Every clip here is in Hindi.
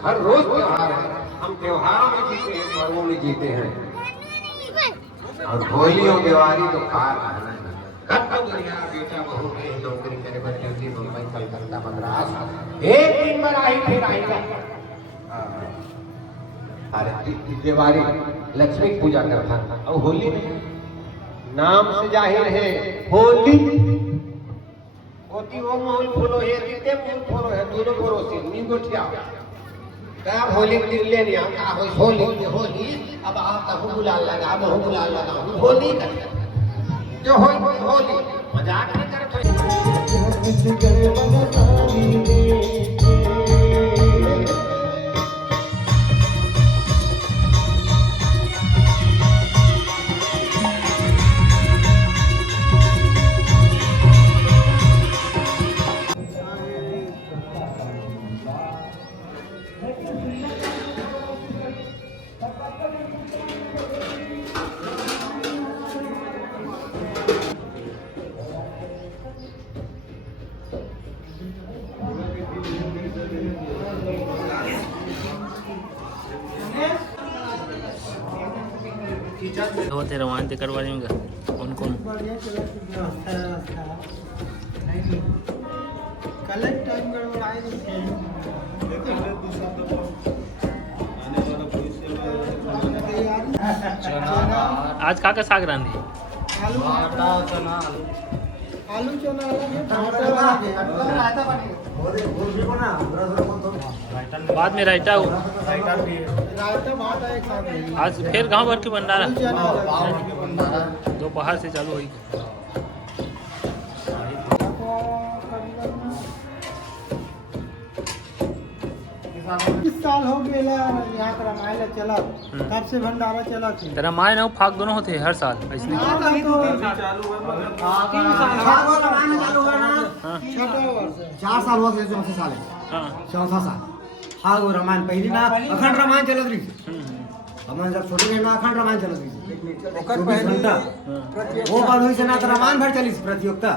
हर रोज त्योहार है, हम त्योहारों में जीते हैं, पर्वों में जीते हैं। और होलियों दिवाली तो खार दुनिया बेटा बहू के नौकरी करे बच्चे की मुंबई कलकत्ता मद्रास एक दिन में आई फिर आएगा। अरे दिवाली लक्ष्मी पूजा करता और होली में नाम से जाहिर है होली होती वो मूल फूलो है जीते मूल फूलो है दोनों करो से नी गोठिया क्या होली दिल्ली नहीं आता होली होली अब आप तो गुलाल लगा होली जो होली मजाक नहीं करते। होते रवान ते करवा देंगे कौन कौन आज का साग रांधे आलू चना बाद में रायता हो आज फिर गांव भर के भंडारा दोपहर से चालू हुई। इस साल हो गया यहाँ का रामायण चला तब से भंडारा चला थे। रामायण और फाग दोनों होते हर साल इसलिए 4 साल हुआ चौथा साल है चौथा साल हाँ वो रामायण पहली ना अखंड रामायण चलत रही हमारे जब छोटे रहे ना अखंड रामायण चलत रही 24 घंटा वो बंद हुई से ना तो रामायण भर चली प्रतियोगिता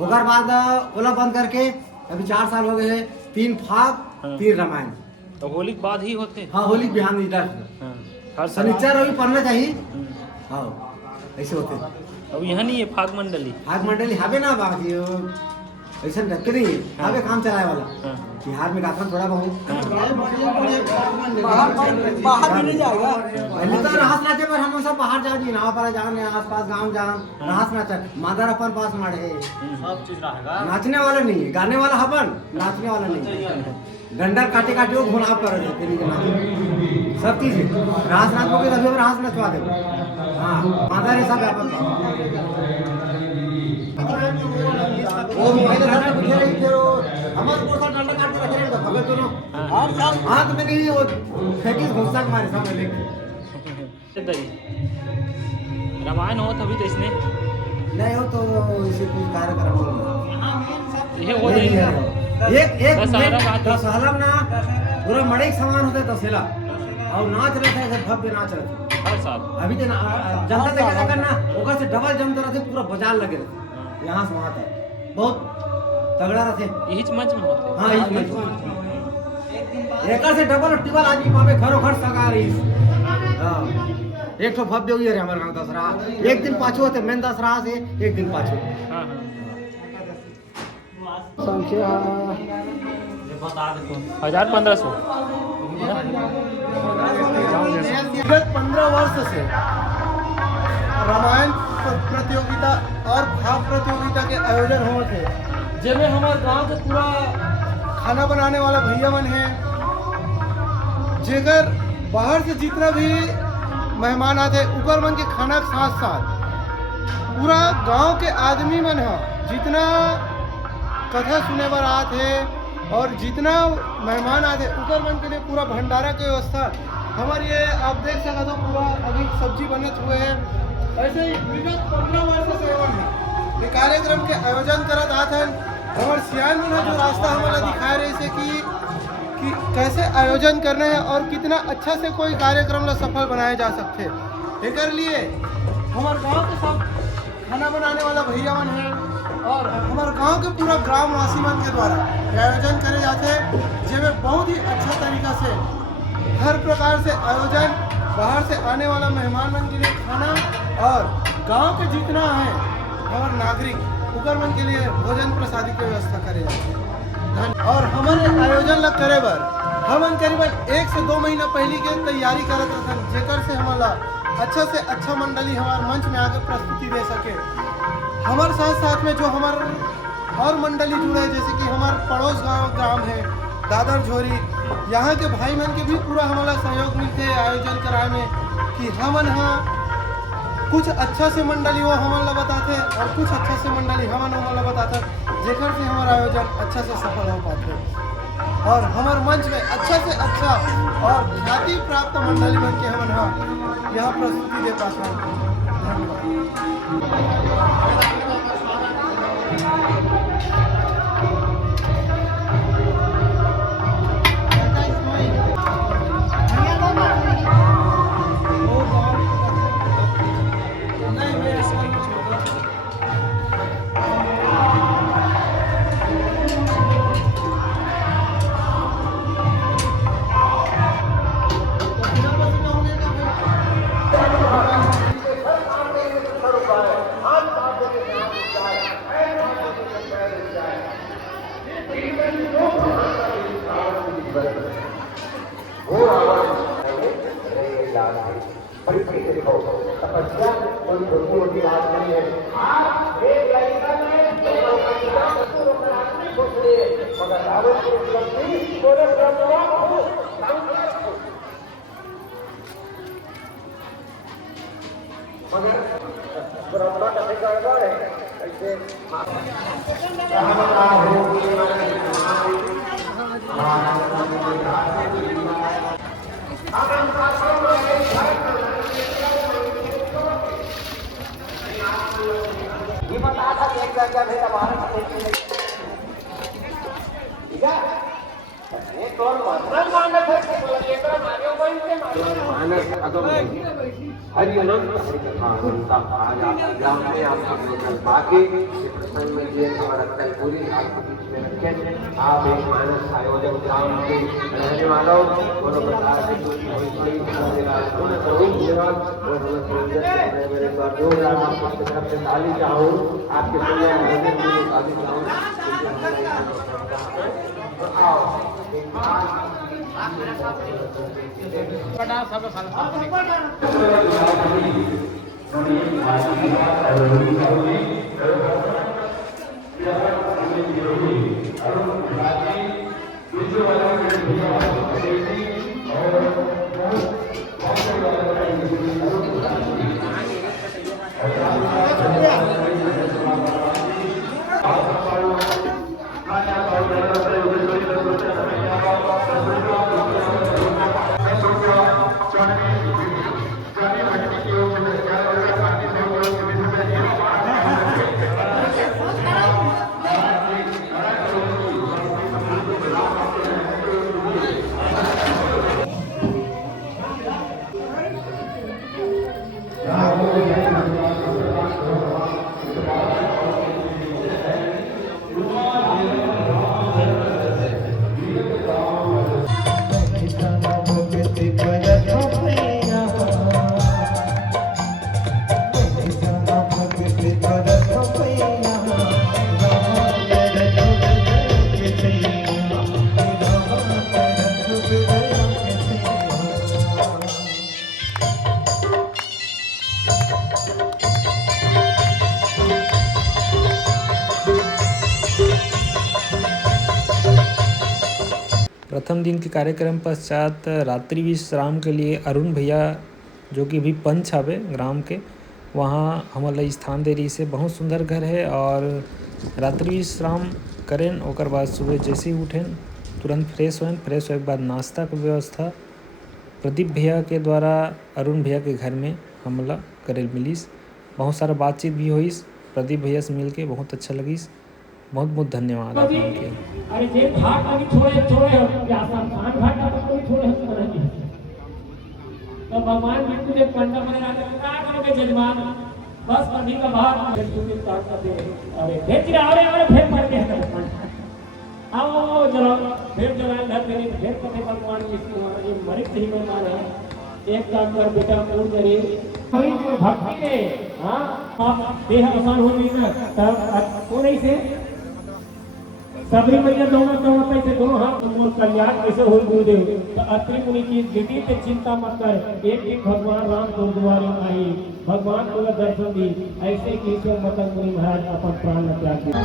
ओकर बाद ओला बंद करके अभी 4 साल हो गए 3 फाग 3 रामायण तो होली के बाद ही होते हाँ होली बिहान हर साल शनिचर रवि पढ़ना चाहिए हाँ ऐसे होते अब यहाँ नहीं है फाग मंडली हावे ना बाकी ऐसा रखते नहीं हावे काम चलाए वाला बिहार में गाथा थोड़ा बहुत बाहर भी नहीं जाएगा। पहले तो राहत नाचे पर हम सब बाहर जा जी नाव पर जान आस पास गांव जान राहत नाचा मादर अपन पास मारे सब चीज रहेगा नाचने वाला नहीं गाने वाला हवन नाचने वाला नहीं गंडा काटे का जो घोड़ा पर सब चीज है राहत नाच को तभी राहत नचवा दे हाँ मादर है सब अपन वो पहले घंटा बिठे रही फिर हमारे को साथ डंडा काट के रखे रहेगा भगत दोनों हाथ में नहीं वो फेंकी घुसा के मारे सब लेके रामायण हो तभी तो इसने नहीं हो तो इसे कुछ कार्यक्रम हो ये हो नहीं दशहरा ना पूरा मड़े समान होता है दशहरा और नाच रहे थे भव्य नाच रहे थे हर साल अभी तो जनता देखा करना ओकर से डबल जमता रहते पूरा बाजार लगे रहते यहाँ से वहाँ तक बहुत तगड़ा रहते यही मंच में होते हाँ यही मंच एक से डबल और टिबल आदमी वहाँ पे घरों घर सगा रही हाँ एक तो भव्य हुई है हमारे गाँव दशहरा एक दिन पाछू होते मेन दशहरा से एक दिन पाछू हाँ संख्या 1500 विगत 15 वर्ष से रामायण प्रतियोगिता और भाव प्रतियोगिता के आयोजन हुए थे जिसमें हमारे गांव के पूरा खाना बनाने वाला भैया मन है जेकर बाहर से जितना भी मेहमान आते ऊपर मन के खाना के साथ साथ पूरा गांव के आदमी मन है जितना कथा सुने पर आते और जितना मेहमान आते ऊपर मन के लिए पूरा भंडारा की व्यवस्था हमारे ये आप देख सकते हो पूरा अभी सब्जी बनत हुए हैं ऐसे ही विगत 15 वर्ष से सेवन है कार्य कार्यक्रम के आयोजन करत आथन। हमारे सियान में जो रास्ता हमारा दिखा रहे से कि कैसे आयोजन करना है और कितना अच्छा से कोई कार्यक्रम ला सफल बनाया जा सकते। एक लिए हमारे गांव के सब खाना बनाने वाला भैया मन है और हमारे गांव के पूरा ग्रामवासी मन के द्वारा आयोजन करे जाते हैं, जिसमें बहुत ही अच्छा तरीका से हर प्रकार से आयोजन, बाहर से आने वाला मेहमान मन के लिए खाना और गांव के जितना है हमारे नागरिक उकर मन के लिए भोजन प्रसादी की व्यवस्था करे जाती है। और हमारे आयोजन ला करे बर हमन करीबन 1 से 2 महीना पहले के तैयारी करत रहन, जेकर से हमारा अच्छा से अच्छा मंडली हमारे मंच में आकर प्रस्तुति दे सके। हमारे साथ साथ में जो हमारे और मंडली जुड़े हैं, जैसे कि हमारे पड़ोस ग्राम है दादर झोरी, यहाँ के भाई मन के भी पूरा हमारा सहयोग मिलते है आयोजन कराए में कि हमन हाँ कुछ अच्छा से मंडली वो हमारा बताते और कुछ अच्छा से मंडली हमारा बताते, जेकर से हमारा आयोजन अच्छा से सफल हो पाते और हमारे मंच में अच्छा से अच्छा और ख्याति प्राप्त मंडली बन के हमन हाँ यहाँ प्रस्तुति दे पाते हैं। हरिओम आज आप ग्राम में आप सब लोग कल बाकी प्रसंग में ये हमारा कल पूरी आपके बीच में रखें। आप एक मानस आयोजक ग्राम के रहने वालों और प्रकार की मेरे जोरदार आपकी तरफ से ताली चाहूँ आपके प्रथम दिन के कार्यक्रम पश्चात रात्रि विश्राम के लिए अरुण भैया जो कि भी पंच हवे ग्राम के, वहाँ हमारा स्थान दे रही से बहुत सुंदर घर है। और रात्रि विश्राम करें ओकर बाद सुबह जैसे ही उठें तुरंत फ्रेश होएं, फ्रेश होए के बाद नाश्ता के व्यवस्था प्रदीप भैया के द्वारा अरुण भैया के घर में हमला करे मिलीस। बहुत सारा बातचीत भी हुई प्रदीप भैया से मिल के बहुत अच्छा लगी। बहुत बहुत धन्यवाद आप लोगों के। अरे जे घाट अभी छोड़े हम प्यासा खान घाट का कोई छोड़े हम नहीं। तो भगवान बिल्कुल एक पंडा बने रहते क्या करोगे जजमान, बस कभी का भाग तुम्हें ताकत दे। अरे भेज रहा अरे फिर पड़ गया आओ चलो फिर जलाए घर में फिर कथे भगवान विष्णु महाराज ये मरिक ही मेहमान है। एक काम कर बेटा पूर्ण करे कोई भक्ति में हाँ आप देह आसान हो गई ना तब को नहीं से सबरी मैया दोनों पैसे दोनों हाथ कल्याण कैसे हो गुरुदेव। तो अत्रि मुनि की विधि पे चिंता मत कर, एक दिन भगवान राम गुरुद्वारे में आई, भगवान को दर्शन दी, ऐसे केशव मतंग मुनि महाराज अपन प्राण त्याग दिए।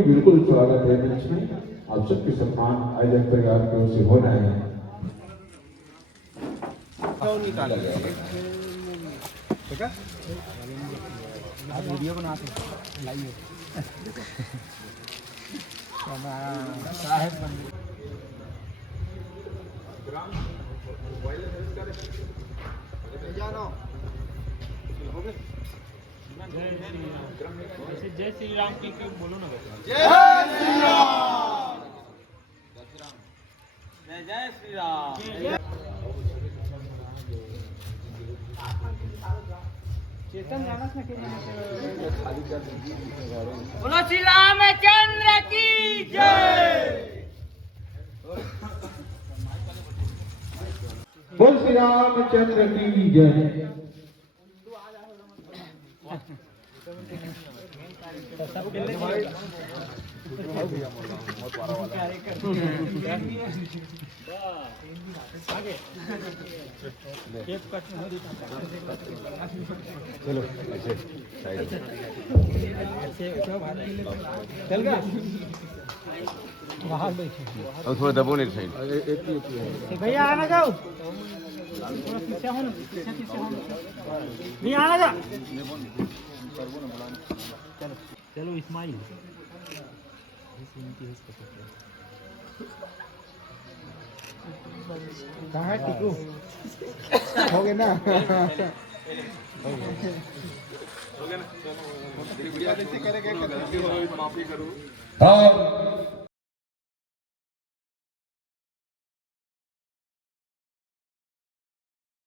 बिल्कुल स्वागत है मंच में। आप सबके सम्मान आयोजक परिवार की ओर से हो रहे हैं। वीडियो बनाते लाइए जय श्री राम की बोलो ना। जय श्री राम। जय श्री राम। चेतन जाना था कि बोलो श्री रामचंद्र की जय। बोल श्री रामचंद्र की जय। चलो ऐसे चल गया बाहर बैठे और थोड़ा दबो नहीं साइड भैया आना जाओ नहीं आना जा चलो इस्माइल कहाँ है टिकू हो गए ना करेंगे हाँ